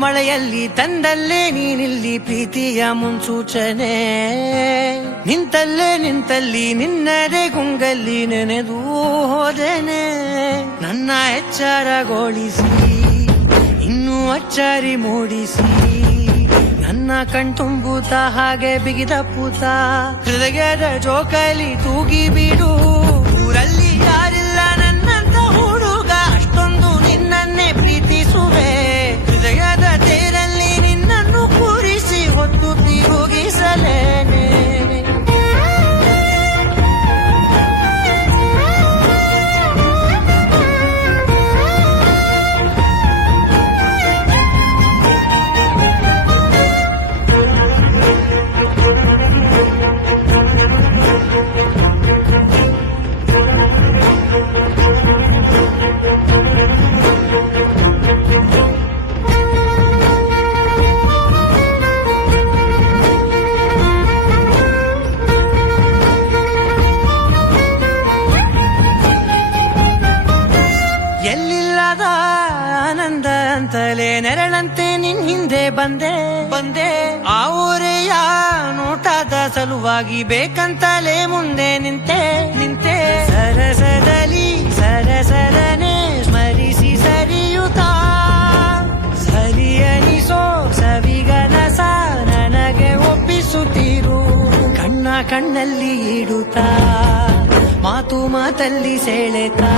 ಮಳೆಯಲ್ಲಿ ತಂದಲ್ಲೇ ನೀನಿಲ್ಲಿ ಪ್ರೀತಿಯ ಮುನ್ಸೂಚನೆ, ನಿಂತಲ್ಲಿ ನಿನ್ನದೇ ಗುಂಗಲ್ಲಿ ನೆನೆದು ಹೋದೆನೆ. ನನ್ನ ಎಚ್ಚರಗೊಳಿಸಿ ಇನ್ನೂ ಅಚ್ಚರಿ ಮೂಡಿಸಿ, ನನ್ನ ಕಣ್ತುಂಬುತ್ತ ಹಾಗೆ ಬಿಗಿದ ಪೂತ ಹೃದಯದ ಜೋಕಾಲಿ ತೂಗಿ ಬಿಡು. ಊರಲ್ಲಿ ಯಾರಿಲ್ಲ ನನ್ನಂತ ಹುಡುಗ, ಅಷ್ಟೊಂದು ನಿನ್ನನ್ನೇ ಪ್ರೀತಿಸುವೆ. ಹೃದಯದ ತೇರಲ್ಲಿ ನಿನ್ನನ್ನು ಕೂರಿಸಿ ಹೊತ್ತು ತಿರುಗಿಸಲೇನೆ. ಎಲ್ಲಿಲ್ಲದ ಆನಂದ ಅಂತಲೇ ನೆರಳಂತೆ ನಿನ್ ಹಿಂದೆ ಬಂದೆ. ಆ ಊರೆಯ ನೋಟದ ಸಲುವಾಗಿ ಬೇಕಂತಲೇ ಮುಂದೆ ನಿಂತೆ. ಸರಸರನೆ ಸ್ಮರಿಸಿ ಸರಿಯುತ್ತಾ, ಸರಿಯನಿಸೋ ಸವಿಗನಸ ನನಗೆ ಒಪ್ಪಿಸುತ್ತಿರು. ಕಣ್ಣಲ್ಲಿ ಇಡುತ್ತಾ, ಮಾತಲ್ಲಿ ಸೆಳೆತಾ,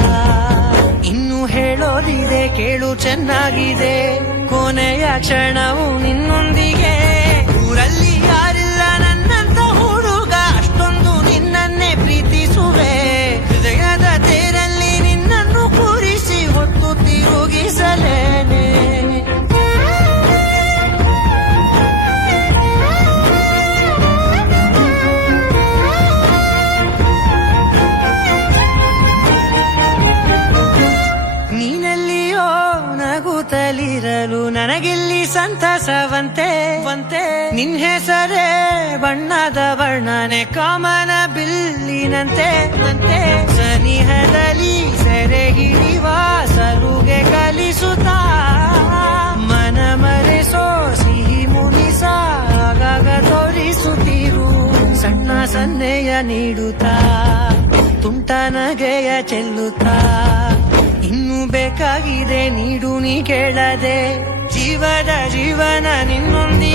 ಇನ್ನು ಹೇಳೋದಿದೆ ಕೇಳು ಚೆನ್ನಾಗಿದೆ. ಕೊನೆಯ ಕ್ಷಣವು ನಿನ್ನೊಂದಿಗೆ. ಊರಲ್ಲಿ ಯಾರಿಲ್ಲ ನನ್ನಂತ ಹುಡುಗ, ಅಷ್ಟೊಂದು ನಿನ್ನನ್ನೇ ಪ್ರೀತಿಸುವೆ. ಹೃದಯದ ತೇರಲ್ಲಿ ನಿನ್ನನ್ನು ಕೂರಿಸಿ ಹೊತ್ತು ತಿರುಗಿಸಲೇನೆ. ನಗುತ್ತಲಿರಲು ನನಗಿಲ್ಲಿ ಸಂತಸವಂತೆ. ನಿನ್ ಹೆಸರೇ ಬಣ್ಣದ ವರ್ಣನೆ ಕಾಮನ ಬಿಲ್ಲಿನಂತೆ. ಸನಿಹದಲ್ಲಿ ಸೆರೆ ಹಿಡಿವ ಸಲುಗೆ ಕಲಿಸುತ್ತಾ, ಮನ ಮರೆಸೋ ಸಿಹಿ ಮುನಿಸ ಆಗಾಗ ತೋರಿಸುತ್ತಿರು. ಸಣ್ಣ ಸನ್ನೆಯ ನೀಡುತ್ತಾ, ತುಂಟ ನಗೆಯ ಚೆಲ್ಲುತ್ತಾ, ಇನ್ನೂ ಬೇಕಾಗಿದೆ ನೀಡು ನೀ ಕೇಳದೆ. ಜೀವನ ನಿನ್ನೊಂದಿಗೆ